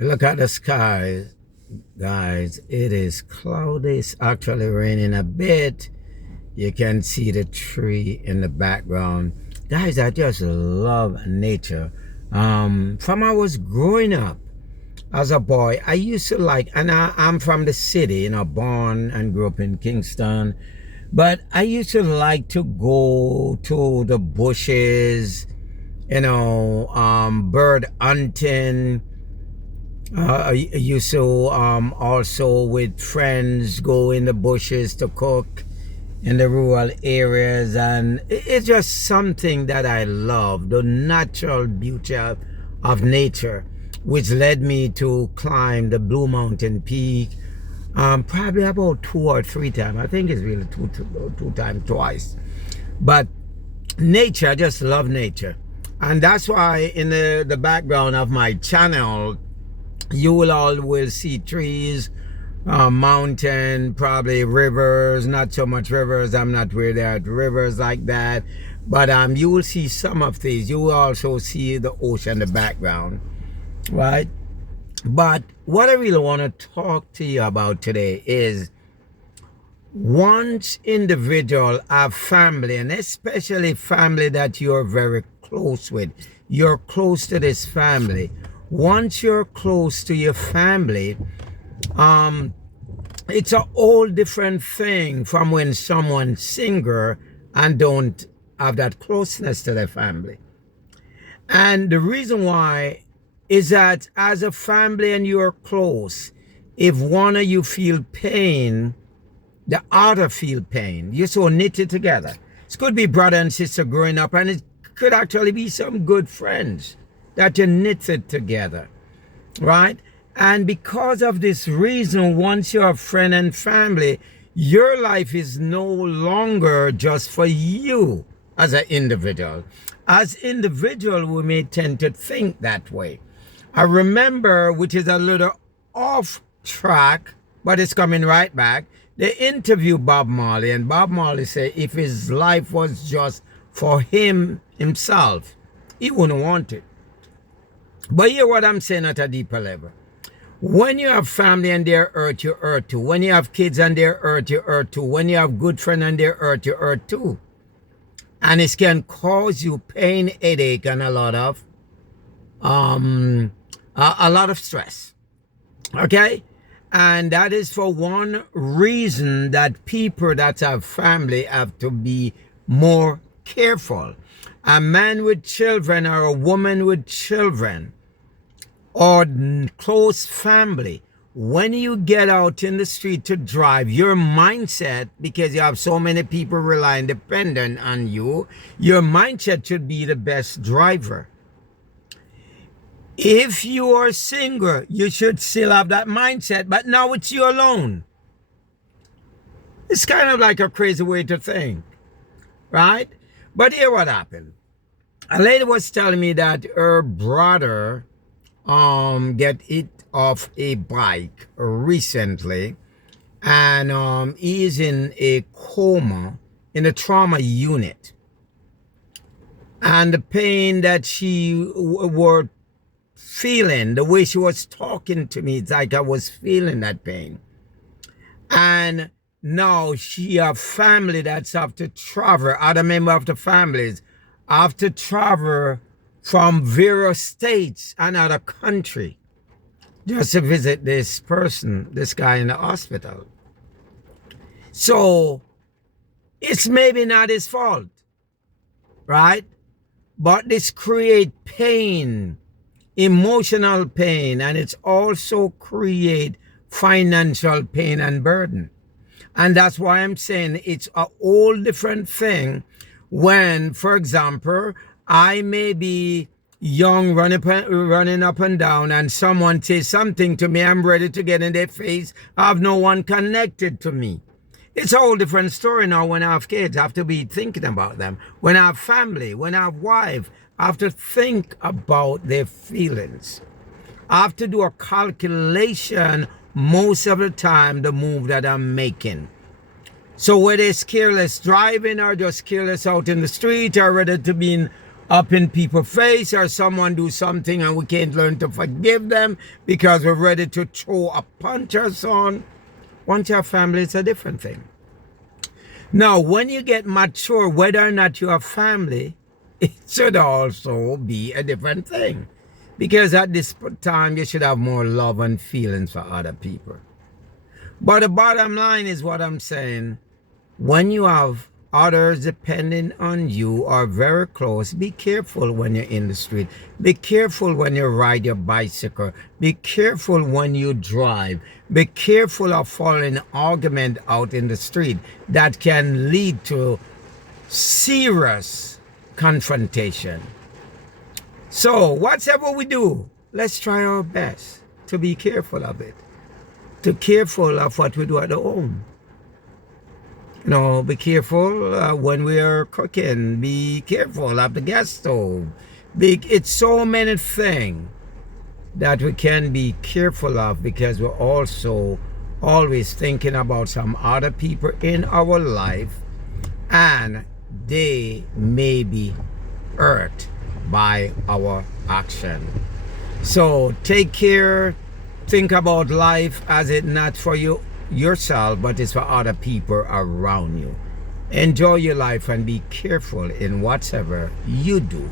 Look at the sky, guys. It is cloudy. It's actually raining a bit. You can see the tree in the background. Guys, I just love nature. From I was growing up as a boy, I used to like, and I'm from the city, born and grew up in Kingston. But I used to like to go to the bushes, bird hunting. I used to also with friends go in the bushes to cook in the rural areas, and it's just something that I love, the natural beauty of nature, which led me to climb the Blue Mountain Peak probably about 2 or 3 times. I think it's really two times, twice. But nature, I just love nature. And that's why in the background of my channel, you will see trees, mountain, probably rivers, not so much rivers. I'm not where there are rivers like that. But you will see some of these. You will also see the ocean in the background, right? But what I really want to talk to you about today is once individual have family, and especially family that you're very close with, you're close to this family. Once you're close to your family, it's a whole different thing from when someone's single and don't have that closeness to their family. And the reason why is that as a family and you're close, if one of you feel pain, the other feel pain. You're so knitted together. It could be brother and sister growing up, and it could actually be some good friends that you knitted together, right? And because of this reason, once you're a friend and family, your life is no longer just for you as an individual. As individual, we may tend to think that way. I remember, which is a little off track, but it's coming right back. They interviewed Bob Marley, and Bob Marley said if his life was just for himself, he wouldn't want it. But hear what I'm saying at a deeper level. When you have family and they're hurt, you hurt too. When you have kids and they're hurt, you hurt too. When you have good friends and they're hurt, you hurt too. And it can cause you pain, headache, and a lot of stress. Okay? And that is for one reason that people that have family have to be more careful. A man with children or a woman with children or close family, when you get out in the street to drive, your mindset, because you have so many people relying dependent on you, your mindset should be the best driver. If you are single, you should still have that mindset, but now it's you alone. It's kind of like a crazy way to think, right? But here what happened. A lady was telling me that her brother get hit off a bike recently, and he is in a coma in a trauma unit. And the pain that she were feeling, the way she was talking to me, it's like I was feeling that pain. And now she have family that's have to travel, other member of the families have to travel from various states and other country just to visit this person, this guy in the hospital. So it's maybe not his fault, right? But this create pain, emotional pain, and it's also create financial pain and burden. And that's why I'm saying it's a whole different thing when, for example, I may be young, running up and down, and someone says something to me, I'm ready to get in their face. I have no one connected to me. It's a whole different story now when I have kids. I have to be thinking about them. When I have family, when I have wife, I have to think about their feelings. I have to do a calculation most of the time, the move that I'm making. So whether it's careless driving or just careless out in the street or ready to be in up in people's face, or someone do something and we can't learn to forgive them because we're ready to throw a punch or so on. Once you have family, it's a different thing. Now, when you get mature, whether or not you have family, it should also be a different thing. Because at this time, you should have more love and feelings for other people. But the bottom line is what I'm saying. When you have others depending on you or very close, be careful when you're in the street. Be careful when you ride your bicycle. Be careful when you drive. Be careful of following an argument out in the street that can lead to serious confrontation. So whatever we do, let's try our best to be careful of it. To be careful of what we do at home. You know, be careful when we are cooking. Be careful of the gas stove. It's so many things that we can be careful of, because we're also always thinking about some other people in our life, and they may be hurt by our action. So take care. Think about life as it not for you yourself, but it's for other people around you. Enjoy your life and be careful in whatever you do.